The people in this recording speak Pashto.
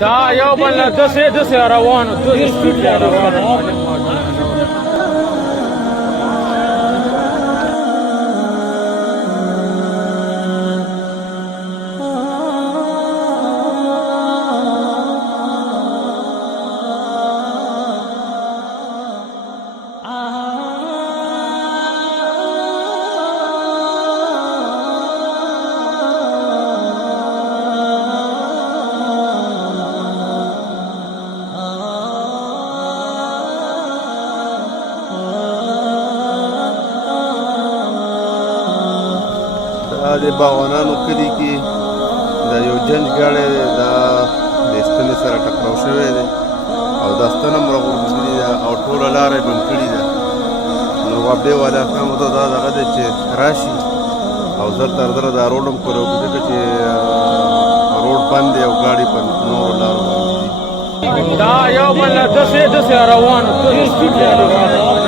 دا یو بل نه دسې روانو دسې سپیډ روانو د باغوانانو کلي کې دا یو جنج ګاډی دا د ستنې سره ټکراو شوی دی او دا ستنه هم راغورځېدلې ده او ټوله لاره یې بند کړې ده. نو وابډې والا احکامو ته دا دغه دی چې راشي او زر تر زره دا روډ هم کړو ځکه چې روډ بند دی او ګاډي په نورو لارو باندې دي. دا یو بل نه دسې روانو دسې سپیډ روانو